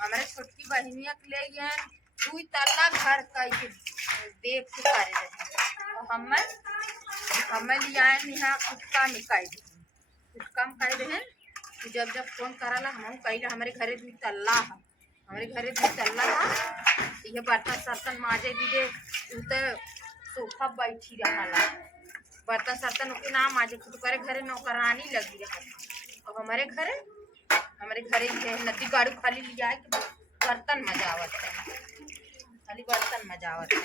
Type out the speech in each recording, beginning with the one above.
हमारे छोटकी बहनिया के ले गए दुई तल्ला घर कई देख के करे रहे और हमें लिया यहाँ कुटका में कह कुटका में कह रहे जब जब फोन कराला हम कही हमारे घरे दुई तल्ला है हमारे घरे दुई तल्ला है ये बर्तन सर्तन माजे दीदे तो सोफा बैठी रहा बर्तन सर्तन के नाम माजे खुद करे घरे नौकरानी लगी रहा अब हमारे घरे नदी गाड़ी खाली लिया है कि बर्तन मजावत है खाली बर्तन मजावत है।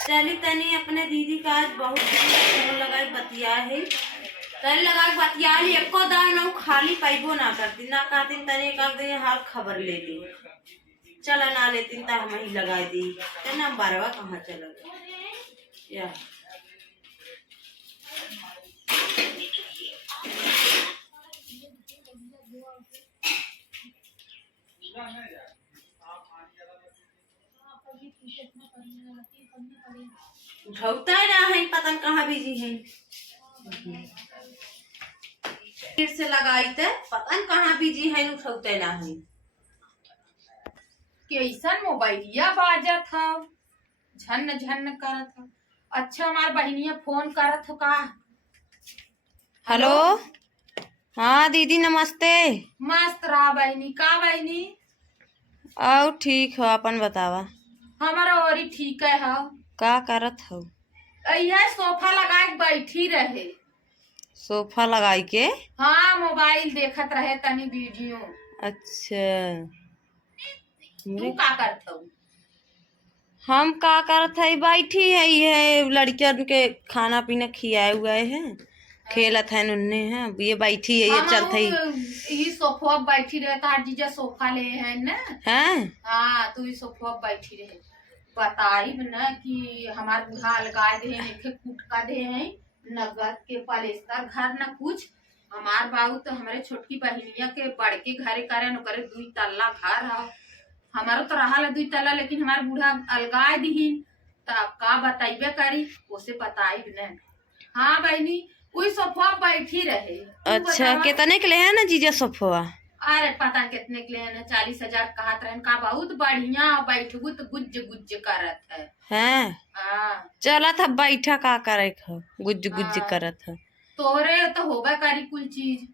चली तनी अपने दीदी का आज बहुत लगाई बतिया है तनी लगाई बतिया ली एको दान खाली पाइबो ना करती ना कहती तनी कर दे हाल खबर लेती चला ना लेती ता हम ही लगा दी ना बारवा कहाँ चला या उठौता है ना है पता कहाँ बिजी है फिर से लगाई थे पता कहाँ बिजी है उठौते ना है कैसन मोबाइलिया बाजा था झन झन करत था। अच्छा हमार बहनिया फोन करत हो का। हेलो हाँ दीदी नमस्ते। मस्त रहा बहनी का बहनी आओ ठीक हो अपन बतावा। हमारा और ही ठीक है हो का करत हो। यह सोफा लगा के बैठी रहे सोफा लगाई के हाँ मोबाइल देखत रहे तनी वीडियो। अच्छा तू का करत हो। हम का करत है बैठी है ये लड़कियन के खाना पीना खियाए हुए हैं खेलत है उनने हैं ये बैठी है ये चलत है ये सोफा बैठी रहे तार जीजा सोफा ले है ना हैं हाँ तू ये सोफा बैठी रहे बताई न कि हमार बूढ़ा अलगाए दे हैं कुटका दे हैं नगद के पलेस्तर घर न कुछ हमार बाबू तो हमारे छोटकी बहनिया के बड़के घरे करे न करे दुई तल्ला घर है हमारो तो रहा दुई तल्ला लेकिन हमार बूढ़ा अलगाए दी तब का बताइबे करी उसे बताई न। हाँ बहनी कोई सोफा बैठी रहे। अच्छा कितने के लिए है ना जीजा सोफा। अरे पता कितने के लिए है 40,000 कहत रहे का बहुत बढ़िया बैठबू तो गुज्ज गुज्ज करत है। हैं चला था बैठा का करे गुज्ज गुज्ज करत है तोरे तो होगा करी कुल चीज।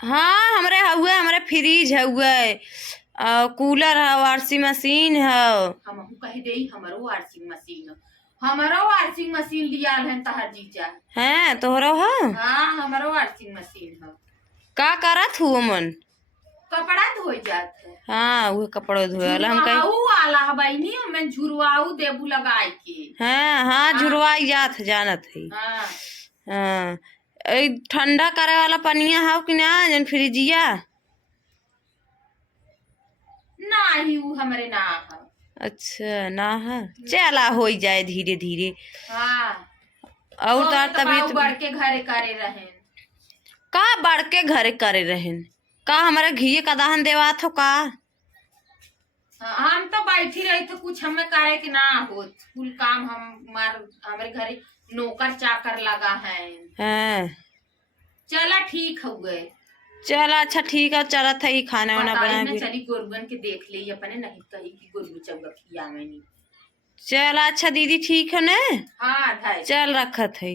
हाँ हमरे हुए हमरे फ्रिज हुए कूलर है वॉशिंग मशीन है हम कह दे हमारो वॉशिंग मशीन लिया है तहर जीजा हैं तोहरो है। हाँ हमारो वॉशिंग मशीन है का करत हुआ मन कपड़ा धो जात है। हाँ वो कपड़ा धोए वाला हम कहीं वाला बहनी मैं झुरवाऊ देबू लगाए के। हाँ झुरवाई जात जानत है। हाँ ठंडा करे वाला पनिया है कि ना जन फ्रिजिया नहीं वो हमरे ना है। अच्छा ना है चला हो जाए धीरे धीरे। हाँ और तार तबीयत बढ़ के घरे करे रहे का बढ़ के घरे करे रहें का हमारे घी का दहन देवा थो का। हम तो बैठी रही थे कुछ हमें करे कि ना हो कुल काम हमारे घरे नौकर चाकर लगा है। चला ठीक हो गए चला अच्छा ठीक है चला था ही खाना वाना बना चली गोरगन के देख ले अपने नहीं कही कि गोरगु चौगा खिया मैंने। चला अच्छा दीदी ठीक है ना। हाँ चल रखत है।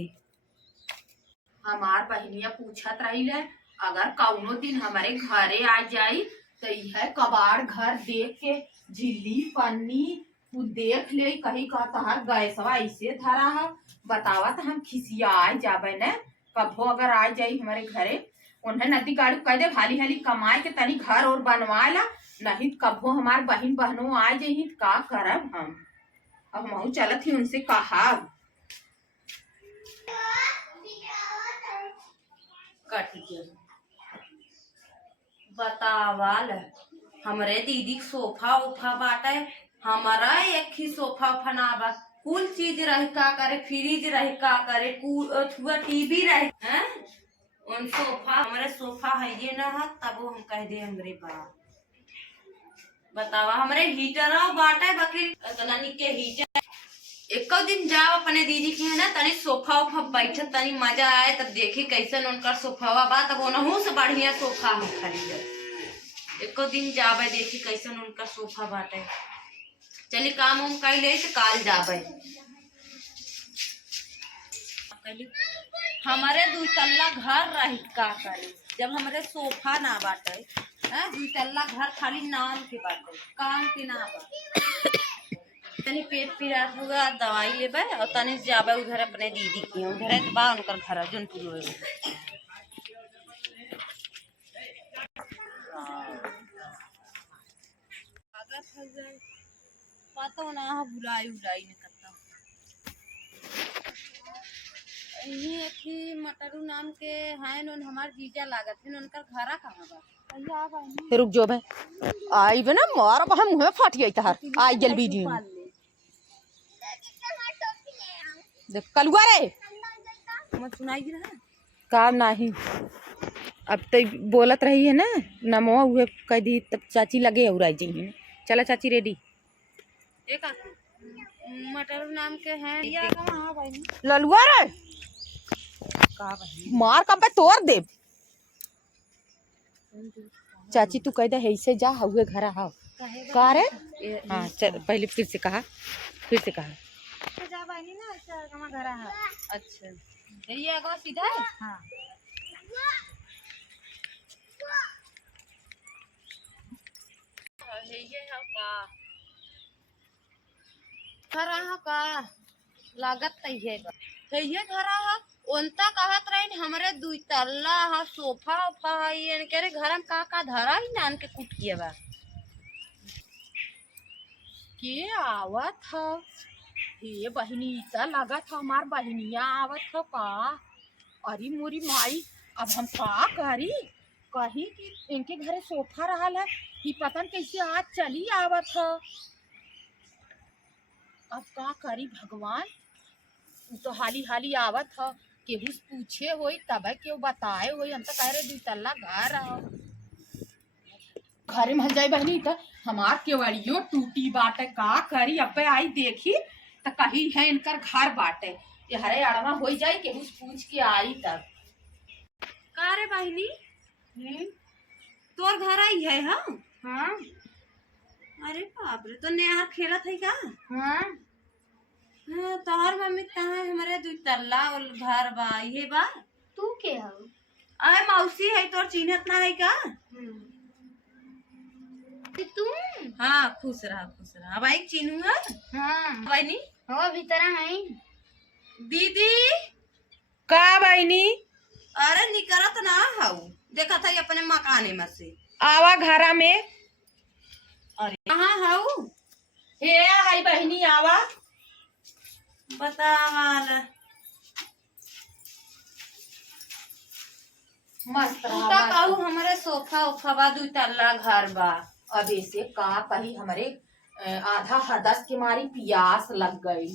हमार बहनिया पूछत रही है अगर कौनो दिन हमारे घरे आ जाई तो यह कबाड़ घर देख के झिल्ली पन्नी तू देख ले कहीं का तहार गैसवा ऐसे धरा है बतावा तो हम खिसिया जाबे न कभो अगर आ जाई हमारे घरे उन्हें नदी गाड़ी कह दे हाली हाली कमाए के तनी घर और बनवा ला नहीं कभो हमार बहन बहनों आ जाई का करब हम। अब हम चलत ही उनसे कहा बतावाल हमरे दीदी सोफा उफा बाटे हमारा एक ही सोफा फनाबा कुल चीज रहे का करे फ्रिज रहे का करे टीवी रहे हैं उन सोफा हमारे सोफा है ये ना है तब हम कह दे हमरे बाप बतावा हमरे हीटर बाटे बाकी इतना निके हीटर एक दिन जाओ अपने दीदी के है ना तनी सोफा उफा बैठ तनी मजा आए तब देखी कैसन उनका सोफावा बा तब ओनहु से बढ़िया सोफा हम खरीद एको दिन जाबे देखी कैसन उनका सोफा बाटे। चली काम उम कर ले तो काल जाबे। हमारे 2 तल्ला घर रही का करे जब हमारे सोफा ना बाटे। 2 तल्ला घर खाली नाम के बाटे, काम के ना बा। तनी पेट पीरात होगा दवाई लेबे और तनी जाबे उधर अपने दीदी की, उधर बा उनकर घर जौनपुर में। पता ना बुलाई उलाई नहीं करता। ये कि मटरू नाम के हैं उन हमार जीजा लागत है, उनका घरा कहाँ बा? रुक जो भाई आई बे ना मार बहा मुंह में फट गई तहार आई जल वीडियो में देख कलुआ रे मत सुनाई दे रहा का नहीं। अब तो बोलत रही है ना नमो हुए कह दी तब चाची लगे और आई जी। चला चाची रेडी। एक मटरू नाम के हैं ललुआ रे मार कब पे तोड़ दे। चाची तू कह दे ऐसे जा हुए घर आओ का रे। हाँ चल पहले फिर से कहा अच्छा ये अगवा सीधा है। हाँ घरा का लागत है घरा है उनता कहत रही हमारे 2 तल्ला है सोफा उफा है करे घर में का धरा ही नान के कुट किया बा के आवत है हे बहनी सा लगा था हमार बहनिया आवत है का। अरे मोरी माई अब हम का करी कही कि इनके घरे सोफा रहा है कि पता न कैसे आज चली आवत है। अब का करी भगवान तो हाली हाली आवत है केहू पूछे होई तब केहू बताए होई। हम तो कह रहे 2 तल्ला घर आओ घरे में जाए बहनी तो हमार केवड़ियो टूटी बाटे का करी। अब आई देखी तो कही है इनकर घर बाटे ये हरे अड़वा हो जाए केहू पूछ के आई तब। का रे बहनी तोर घर आई है? हाँ अरे बाप रे तो नेहा खेलत है का? हाँ हाँ तोहर मम्मी कहाँ है? हमारे 2 तल्ला और घर बा ये बा। तू के हो? अरे मौसी है तोर चिन्हत ना है का? तुम? हाँ खुश रहा। अब आई चिन्हूंगा। हाँ बहनी हो भीतर है दीदी का बहनी। अरे निकलत ना हाउ देखा था अपने मकाने में से आवा घरा में। अरे कहाँ हाउ? हे आई बहनी आवा बतावाल मस्त तो कहू हमारे सोफा उफा बा 2 तल्ला घर बा। अब ऐसे का कही हमारे आधा हदस के मारी प्यास लग गई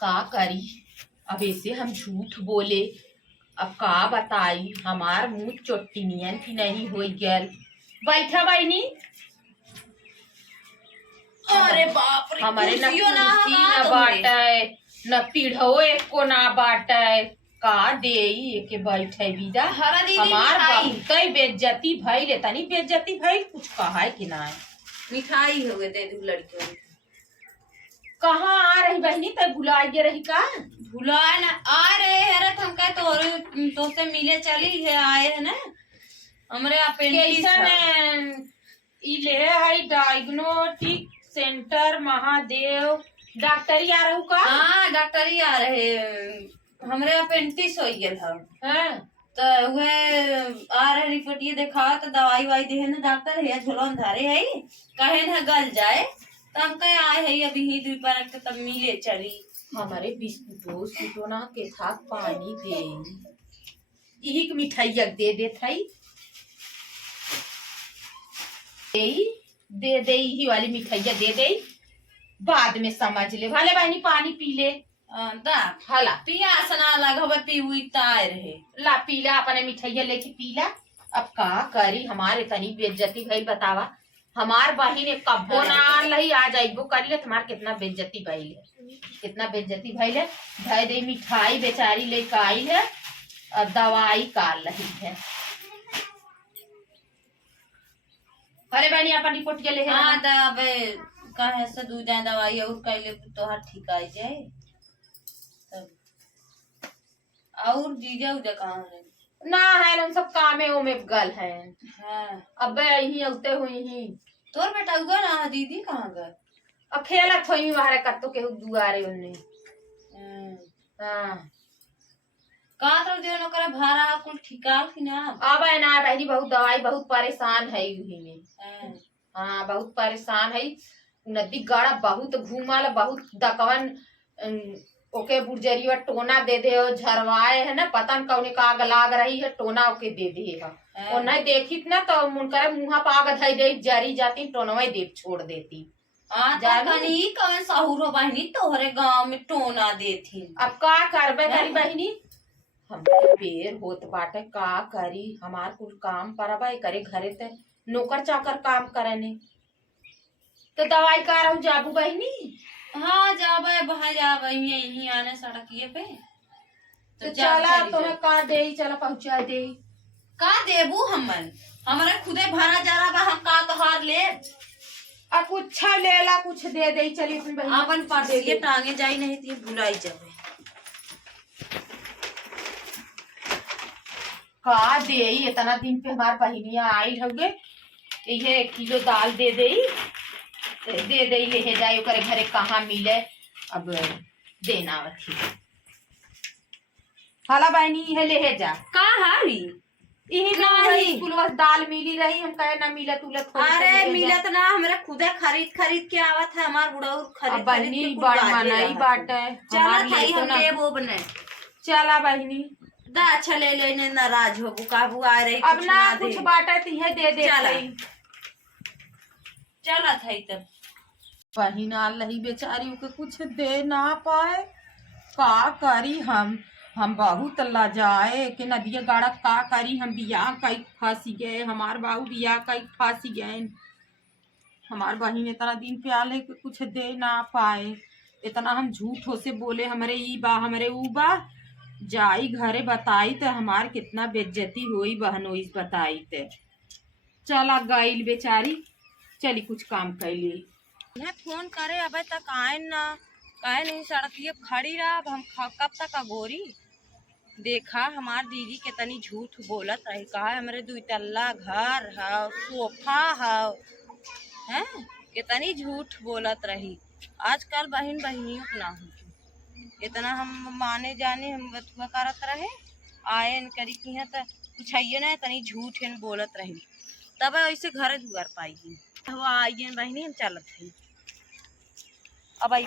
का करी। अब ऐसे हम झूठ बोले अब का बताई हमार मुंह चोटी नियन की नहीं हो गल। बैठा बहनी। अरे बाप रे हमारे न कुर्सियों ना कुर्सी हवा न तो बाटे न पीढ़ो एको ना बाटे का दे के बैठे बीजा। हरा दीदी हमार मिठाई बहुते बेइज्जती भइल तनी बेइज्जती भइल कुछ कहा कि ना। मिठाई हो गए दे दू लड़कियों कहाँ आ रही बहनी तब भुला गे रही का? भुलाए ना आ रे अरे तुम कहे तो से मिले चली है आए है ना हमरे अपेंडिक्स कैसन इले है डायग्नोस्टिक सेंटर महादेव डॉक्टरी आ रहू का? हाँ डॉक्टर ही आ रहे हमरे अपेंडिक्स हो गया था। हाँ तो वे आ रहे रिपोर्ट ये देखा तो दवाई वाई दे ना डॉक्टर है झोलन धारे है कहे ना गल जाए तब कहे आए है अभी ही 2 पर तब मिले चली। हमारे बिस्कुटो सुटोना के था पानी दे यही के मिठाई दे दे थाई दे ही वाली मिठाइया दे दे बाद में समझ ले भले बहनी पानी पी ले। हला पियास ना लगा पीवी ताए रहे ला पीला अपने मिठाइया लेके पीला। अब का करी हमारे तनी बेइज्जती भई बतावा हमार बहिन ने कब्बो ना लही आ जाइबो कर ले तुम्हार कितना बेइज्जती भइल है कितना बेइज्जती भइल है। धय दे मिठाई बेचारी लेके आई है और दवाई काल रही है। अरे बहनी अपन रिपोर्ट के ले हाँ तब कहे से दू जाए दवाई और कैले तोहर ठीक आ जाए तब। और जीजा उजा कहाँ है? ना है हम सब कामे ओमे गल है। हाँ अब यही औते हुई ही तोर बेटा हुआ ना दीदी कहाँ गए? अब खेलत हुई बाहर कत्तो के दुआरे उन्ने। हाँ का तो जो करे भाड़ा कुल ठिकाल की ना अब है ना बहनी बहुत दवाई बहुत परेशान है यही में। हाँ बहुत परेशान है। नदी गाड़ा बहुत घूमल बहुत दकवन ओके बुर्जरिया टोना दे दे झरवाए है ना पता न कौने का आग लाग रही है टोना ओके दे दे है और नहीं देखी ना तो मुनकर मुँहा पर आग धई दे जरी जाती टोनवा देख छोड़ देती। कहीं कौन सहूर हो बहनी तोहरे गांव में टोना देती। अब का करबे करी बहनी हम बेर होत बाटे का करी हमार कुल काम परबा करे घरे ते नौकर चाकर काम करने तो दवाई का रहू जाबू बहनी। हाँ जाबे वहाँ जाबे यहीं आने सड़किए पे तो चला तुम्हें का दे चला पहुँचा दे का देबू हमन हमारे खुदे भरा जा रहा बा हम का तोहार ले अब कुछ लेला कुछ दे दे चली अपन बहनी अपन पर्सिए टांगे जाई नहीं तो भुलाई जाबे का दे इतना दिन पे हमार बहनिया आई होगे ये 1 किलो दाल दे दे ले जाए करे घरे कहाँ मिले अब देना थी हाला बहनी है ले जा का हारी यही नहीं कुल बस दाल मिली रही हम कहे ना मिलत उलत अरे मिलत ना हमरे खुदे खरीद के आवत है हमार बुढ़ऊ खरीद बहनी बड़ मनाई बाटे चला थाई हम देबो बने चला बहनी दा अच्छा ले लेने नाराज हो काबू आ रही अब ना कुछ बाटे तो यह दे दे चला थाई तब बहिना लही बेचारी के कुछ दे ना पाए का करी हम बहुत लजाए कि नदिया गाड़ा का करी हम बियाह कई फांसी गए हमार बाबू बियाह कई फांसी गए हमार बहिन इतना दिन पे आले कि कुछ दे ना पाए इतना हम झूठो से बोले हमरे ई बा हमरे ऊ बा जाई घरे बताई तो हमार कितना बेइज्जती हुई बहनोई बताई ते चला गई बेचारी चली कुछ काम कैली फोन करे अबे तक आए ना काहे नहीं सड़किए खड़ी रहा अब हम कब तक अगोरी देखा हमार दीदी कितनी झूठ बोलत रही कहा हमारे 2 तल्ला घर है सोफा है कितनी झूठ बोलत रही। आजकल बहन बहनियों ना हो इतना हम माने जाने हम बतुआ करत रहे आए करी की है तो कुछ आइए ना इतनी झूठ है बोलत रही तब ऐसे घर दुआर पाई वो आइए बहनी हम चलत है अब आई